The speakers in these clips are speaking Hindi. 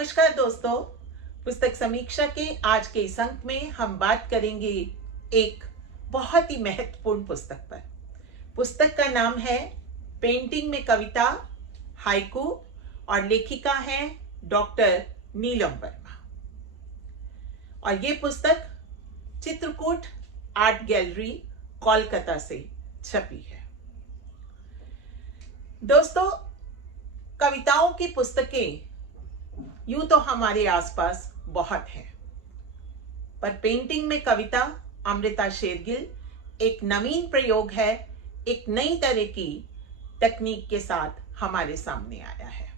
नमस्कार दोस्तों, पुस्तक समीक्षा के आज के इस अंक में हम बात करेंगे एक बहुत ही महत्वपूर्ण पुस्तक पर। पुस्तक का नाम है पेंटिंग में कविता, हाइकू और लेखिका है डॉक्टर नीलम वर्मा। और ये पुस्तक चित्रकूट आर्ट गैलरी कोलकाता से छपी है। दोस्तों, कविताओं की पुस्तकें यूं तो हमारे आसपास बहुत हैं, पर पेंटिंग में कविता अमृता शेरगिल एक नवीन प्रयोग है, एक नई तरह की तकनीक के साथ हमारे सामने आया है।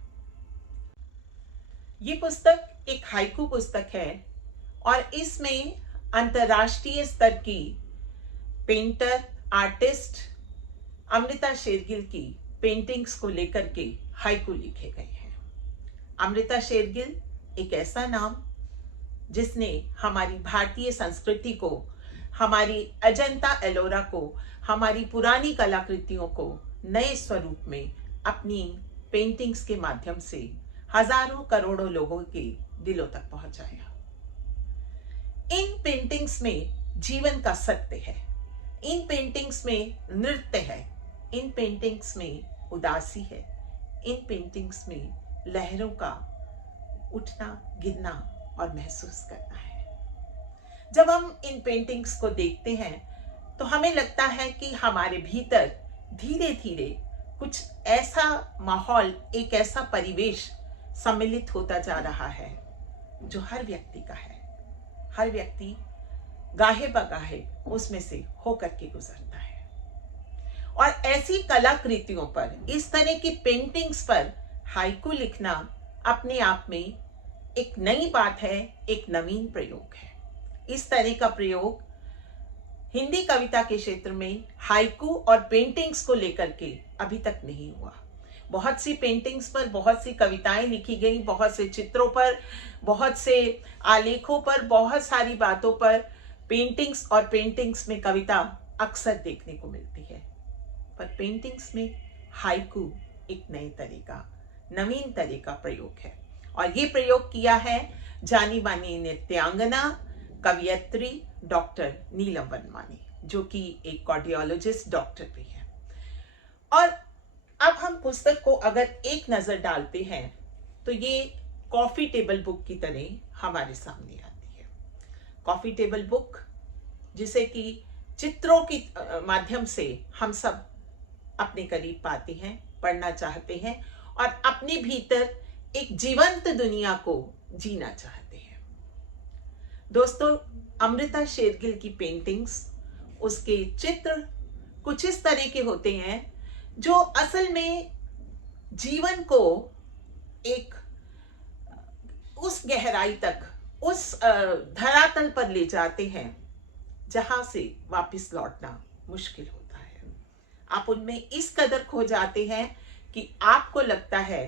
ये पुस्तक एक हाइकू पुस्तक है और इसमें अंतर्राष्ट्रीय स्तर की पेंटर, आर्टिस्ट अमृता शेरगिल की पेंटिंग्स को लेकर के हाइकू लिखे गए हैं। अमृता शेरगिल एक ऐसा नाम जिसने हमारी भारतीय संस्कृति को, हमारी अजंता एलोरा को, हमारी पुरानी कलाकृतियों को नए स्वरूप में अपनी पेंटिंग्स के माध्यम से हजारों करोड़ों लोगों के दिलों तक पहुंचाया। इन पेंटिंग्स में जीवन का सत्य है, इन पेंटिंग्स में नृत्य है, इन पेंटिंग्स में उदासी है, इन पेंटिंग्स में लहरों का उठना, गिरना और महसूस करना है। जब हम इन पेंटिंग्स को देखते हैं तो हमें लगता है कि हमारे भीतर धीरे धीरे कुछ ऐसा माहौल, एक ऐसा परिवेश सम्मिलित होता जा रहा है जो हर व्यक्ति का है। हर व्यक्ति गाहे बगाहे उसमें से होकर के गुजरता है। और ऐसी कलाकृतियों पर, इस तरह की पेंटिंग्स पर हाइकू लिखना अपने आप में एक नई बात है, एक नवीन प्रयोग है। इस तरह का प्रयोग हिंदी कविता के क्षेत्र में हाइकू और पेंटिंग्स को लेकर के अभी तक नहीं हुआ। बहुत सी पेंटिंग्स पर बहुत सी कविताएं लिखी गई, बहुत से चित्रों पर, बहुत से आलेखों पर, बहुत सारी बातों पर पेंटिंग्स और पेंटिंग्स में कविता अक्सर देखने को मिलती है, पर पेंटिंग्स में हाइकू एक नए तरह का, नवीन तरह का प्रयोग है। और ये प्रयोग किया है जानी मानी नृत्यांगना, कवियत्री डॉक्टर नीलम वर्मा ने, जो कि एक कार्डियोलॉजिस्ट डॉक्टर भी है। और अब हम पुस्तक को अगर एक नजर डालते हैं तो ये कॉफी टेबल बुक की तरह हमारे सामने आती है। कॉफी टेबल बुक जिसे कि चित्रों की माध्यम से हम सब अपने करीब पाते हैं, पढ़ना चाहते हैं और अपने भीतर एक जीवंत दुनिया को जीना चाहते हैं। दोस्तों, अमृता शेरगिल की पेंटिंग्स, उसके चित्र कुछ इस तरह के होते हैं जो असल में जीवन को एक उस गहराई तक, उस धरातल पर ले जाते हैं जहां से वापस लौटना मुश्किल होता है। आप उनमें इस कदर खो जाते हैं कि आपको लगता है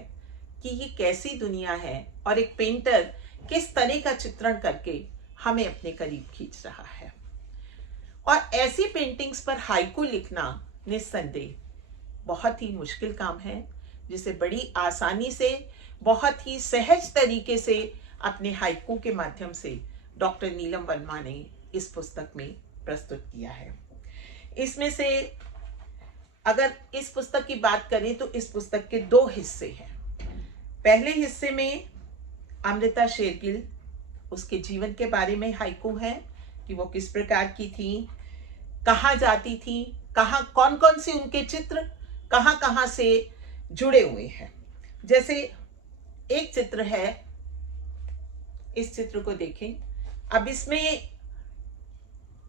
कि ये कैसी दुनिया है और एक पेंटर किस तरह का चित्रण करके हमें अपने करीब खींच रहा है। और ऐसी पेंटिंग्स पर हाइकू लिखना निस्संदेह बहुत ही मुश्किल काम है, जिसे बड़ी आसानी से, बहुत ही सहज तरीके से अपने हाइकू के माध्यम से डॉक्टर नीलम वर्मा ने इस पुस्तक में प्रस्तुत किया है। इसमें से अगर इस पुस्तक की बात करें तो इस पुस्तक के दो हिस्से हैं। पहले हिस्से में अमृता शेरगिल, उसके जीवन के बारे में हाइकू है कि वो किस प्रकार की थी, कहाँ जाती थी, कहाँ कौन कौन से उनके चित्र कहाँ कहाँ से जुड़े हुए हैं। जैसे एक चित्र है, इस चित्र को देखें। अब इसमें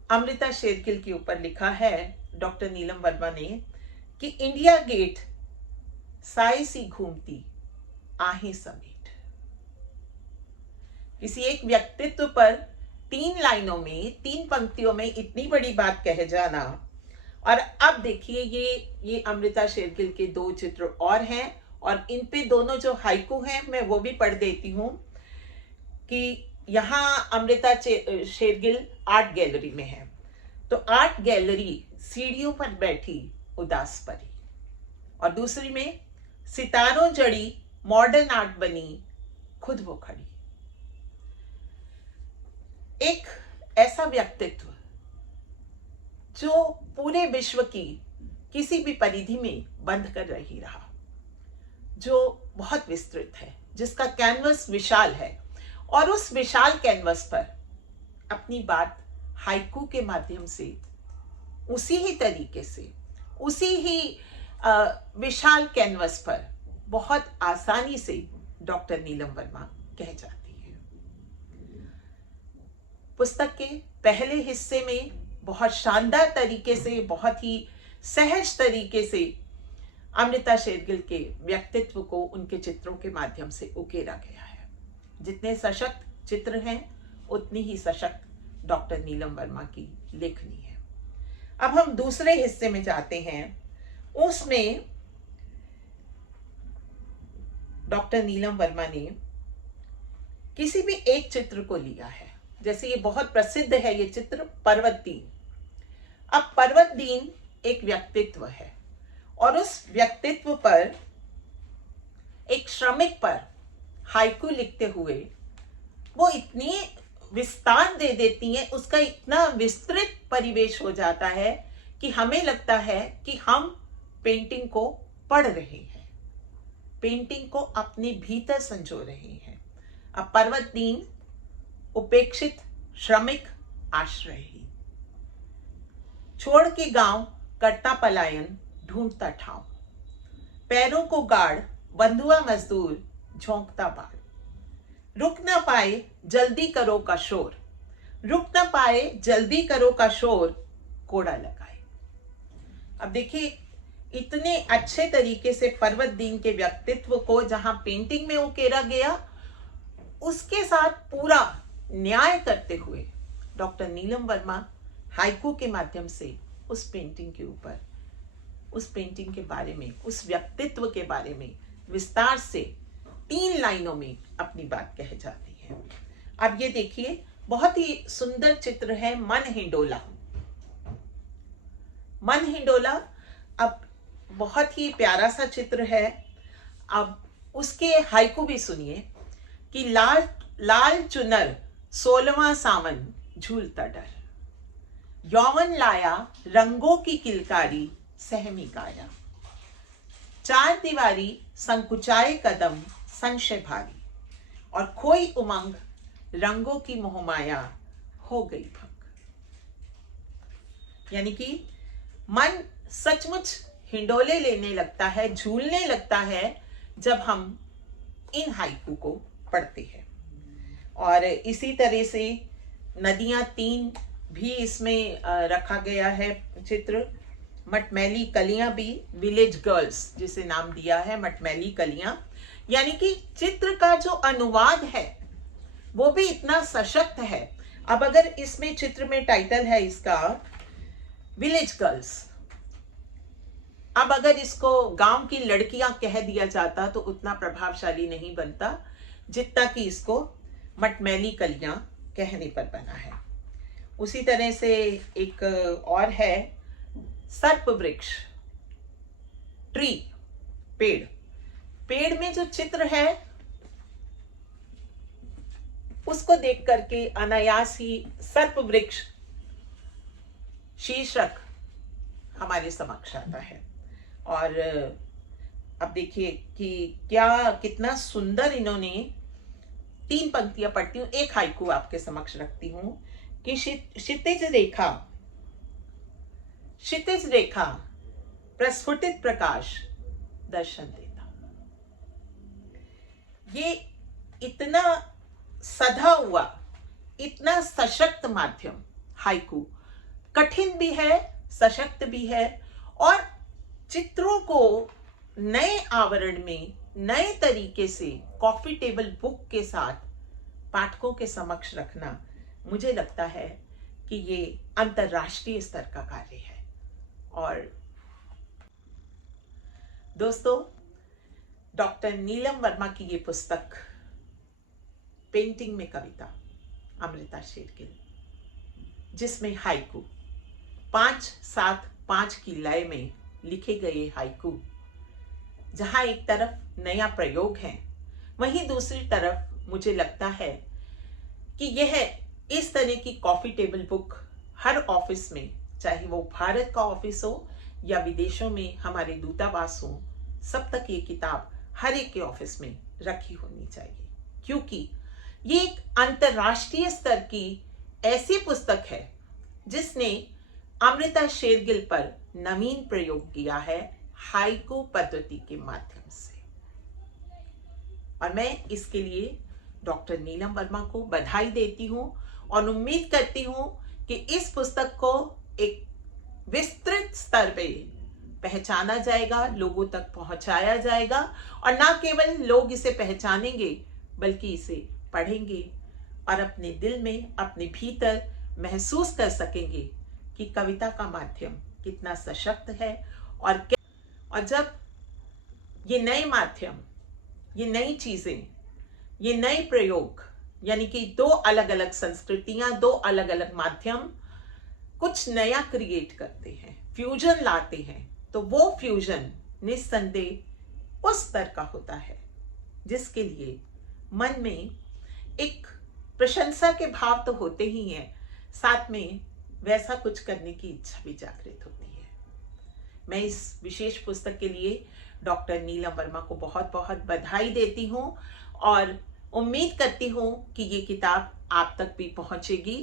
अमृता शेरगिल के ऊपर लिखा है डॉक्टर नीलम वर्मा ने कि इंडिया गेट साई सी घूमती आहें समेट। किसी एक व्यक्तित्व पर 3 लाइनों में, 3 पंक्तियों में इतनी बड़ी बात कह जाना। और अब देखिए, ये अमृता शेरगिल के 2 चित्र और हैं और इन पे दोनों जो हाइकू हैं मैं वो भी पढ़ देती हूँ कि यहाँ अमृता शेरगिल आर्ट गैलरी में है। तो आर्ट गैलरी सीढ़ियों पर बैठी उदास परी, और दूसरी में सितारों जड़ी मॉडर्न आर्ट बनी खुद वो खड़ी। एक ऐसा व्यक्तित्व जो पूरे विश्व की किसी भी परिधि में बंद कर रही रहा, जो बहुत विस्तृत है, जिसका कैनवस विशाल है, और उस विशाल कैनवस पर अपनी बात हाइकू के माध्यम से उसी ही तरीके से, उसी ही विशाल कैनवस पर बहुत आसानी से डॉक्टर नीलम वर्मा कह जाती है। पुस्तक के पहले हिस्से में बहुत शानदार तरीके से, बहुत ही सहज तरीके से अमृता शेरगिल के व्यक्तित्व को उनके चित्रों के माध्यम से उकेरा गया है। जितने सशक्त चित्र हैं उतनी ही सशक्त डॉक्टर नीलम वर्मा की लेखनी है। अब हम दूसरे हिस्से में जाते हैं। उसमें डॉक्टर नीलम वर्मा ने किसी भी एक चित्र को लिया है। जैसे ये बहुत प्रसिद्ध है ये चित्र पर्वतदीन। अब पर्वतदीन एक व्यक्तित्व है और उस व्यक्तित्व पर, एक श्रमिक पर हाइकू लिखते हुए वो इतनी विस्तार दे देती हैं, उसका इतना विस्तृत परिवेश हो जाता है कि हमें लगता है कि हम पेंटिंग को पढ़ रहे हैं, पेंटिंग को अपने भीतर संजो रहे हैं। अब पर्वतदीन उपेक्षित श्रमिक आश्रयहीन, छोड़ के गांव करता पलायन ढूंढता ठाव, पैरों को गाड़ बंधुआ मजदूर झोंकता बाढ़, रुक ना पाए जल्दी करो का शोर, रुक ना पाए जल्दी करो का शोर, कोड़ा लगाए। अब देखिए इतने अच्छे तरीके से पर्वतदीन के व्यक्तित्व को जहां पेंटिंग में उकेरा गया, उसके साथ पूरा न्याय करते हुए डॉक्टर नीलम वर्मा हाइकू के माध्यम से उस पेंटिंग के ऊपर, उस पेंटिंग के बारे में, उस व्यक्तित्व के बारे में विस्तार से 3 लाइनों में अपनी बात कह जाती है। अब ये देखिए बहुत ही सुंदर चित्र है मन हिंडोला। मन हिंडोला अब बहुत ही प्यारा सा चित्र है। अब उसके हाइकू भी सुनिए कि लाल लाल चुनर 16वां सावन झूलता डर, यौवन लाया रंगों की किलकारी सहमी काया, चार दीवारी संकुचाए कदम संशय भारी, और खोई उमंग रंगों की मोहमाया हो गई भंग। यानी कि मन सचमुच हिंडोले लेने लगता है, झूलने लगता है जब हम इन हाइकू को पढ़ते हैं। और इसी तरह से नदियां 3 भी इसमें रखा गया है चित्र। मटमैली कलियां भी, विलेज गर्ल्स जिसे नाम दिया है मटमैली कलियां, यानी कि चित्र का जो अनुवाद है वो भी इतना सशक्त है। अब अगर इसमें चित्र में टाइटल है इसका विलेज गर्ल्स, अब अगर इसको गांव की लड़कियां कह दिया जाता तो उतना प्रभावशाली नहीं बनता जितना कि इसको मटमैली कलियां कहने पर बना है। उसी तरह से एक और है सर्प वृक्ष, ट्री, पेड़। पेड़ में जो चित्र है उसको देख करके अनायास ही सर्प वृक्ष शीर्षक हमारे समक्ष आता है। और अब देखिए कि क्या कितना सुंदर इन्होंने 3 पंक्तियां पढ़ती हूं, एक हाइकू आपके समक्ष रखती हूं कि क्षितिज रेखा प्रस्फुटित प्रकाश दर्शन देता। ये इतना सधा हुआ, इतना सशक्त माध्यम हाइकू, कठिन भी है, सशक्त भी है, और चित्रों को नए आवरण में, नए तरीके से कॉफी टेबल बुक के साथ पाठकों के समक्ष रखना, मुझे लगता है कि ये अंतरराष्ट्रीय स्तर का कार्य है। और दोस्तों, डॉक्टर नीलम वर्मा की ये पुस्तक पेंटिंग में कविता अमृता शेरगिल, जिसमें हाइकू 5-7-5 की लय में लिखे गए हाइकू, जहां एक तरफ नया प्रयोग है, वहीं दूसरी तरफ मुझे लगता है कि यह इस तरह की कॉफी टेबल बुक हर ऑफिस में, चाहे वो भारत का ऑफिस हो या विदेशों में हमारे दूतावास हो, सब तक ये किताब हर एक के ऑफिस में रखी होनी चाहिए, क्योंकि ये एक अंतरराष्ट्रीय स्तर की ऐसी पुस्तक है जिसने अमृता शेरगिल पर नवीन प्रयोग किया है हाइकू पद्धति के माध्यम से। और मैं इसके लिए डॉक्टर नीलम वर्मा को बधाई देती हूं और उम्मीद करती हूं कि इस पुस्तक को एक विस्तृत स्तर पे पहचाना जाएगा, लोगों तक पहुंचाया जाएगा, और ना केवल लोग इसे पहचानेंगे बल्कि इसे पढ़ेंगे और अपने दिल में, अपने भीतर महसूस कर सकेंगे कि कविता का माध्यम कितना सशक्त है। और जब ये नए माध्यम, ये नई चीजें, ये नए प्रयोग, यानी कि दो अलग अलग संस्कृतियां, दो अलग अलग माध्यम कुछ नया क्रिएट करते हैं, फ्यूजन लाते हैं, तो वो फ्यूजन निस्संदेह उस स्तर का होता है जिसके लिए मन में एक प्रशंसा के भाव तो होते ही हैं, साथ में वैसा कुछ करने की इच्छा भी जागृत होती है। मैं इस विशेष पुस्तक के लिए डॉक्टर नीलम वर्मा को बहुत बहुत बधाई देती हूं और उम्मीद करती हूं कि ये किताब आप तक भी पहुंचेगी।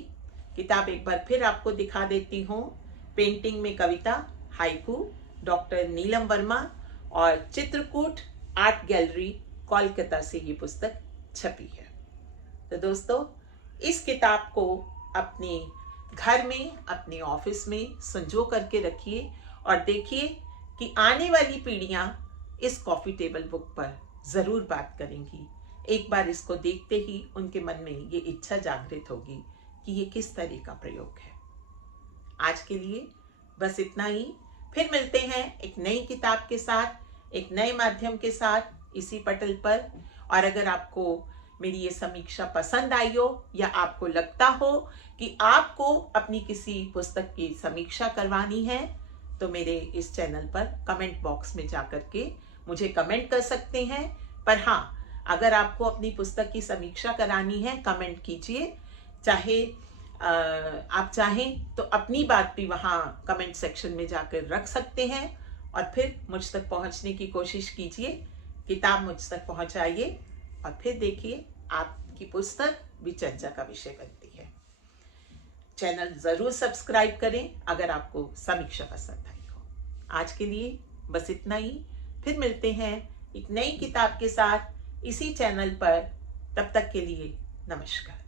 किताब एक बार फिर आपको दिखा देती हूं। पेंटिंग में कविता, हाइकू, डॉक्टर नीलम वर्मा, और चित्रकूट आर्ट गैलरी कोलकाता से ये पुस्तक छपी है। तो दोस्तों, इस किताब को अपने घर में, अपने ऑफिस में संजो करके रखिए और देखिए कि आने वाली पीढ़ियां इस कॉफी टेबल बुक पर जरूर बात करेंगी। एक बार इसको देखते ही उनके मन में ये इच्छा जागृत होगी कि ये किस तरह का प्रयोग है। आज के लिए बस इतना ही। फिर मिलते हैं एक नई किताब के साथ, एक नए माध्यम के साथ इसी पटल पर। और अगर आपको मेरी ये समीक्षा पसंद आई हो या आपको लगता हो कि आपको अपनी किसी पुस्तक की समीक्षा करवानी है, तो मेरे इस चैनल पर कमेंट बॉक्स में जाकर के मुझे कमेंट कर सकते हैं। पर हाँ, अगर आपको अपनी पुस्तक की समीक्षा करानी है, कमेंट कीजिए। चाहे आप चाहें तो अपनी बात भी वहाँ कमेंट सेक्शन में जाकर रख सकते हैं और फिर मुझ तक पहुँचने की कोशिश कीजिए। किताब मुझ तक पहुँचाइए और फिर देखिए आपकी पुस्तक भी चर्चा का विषय बनती है। चैनल जरूर सब्सक्राइब करें अगर आपको समीक्षा पसंद आई हो। आज के लिए बस इतना ही। फिर मिलते हैं एक नई किताब के साथ इसी चैनल पर। तब तक के लिए नमस्कार।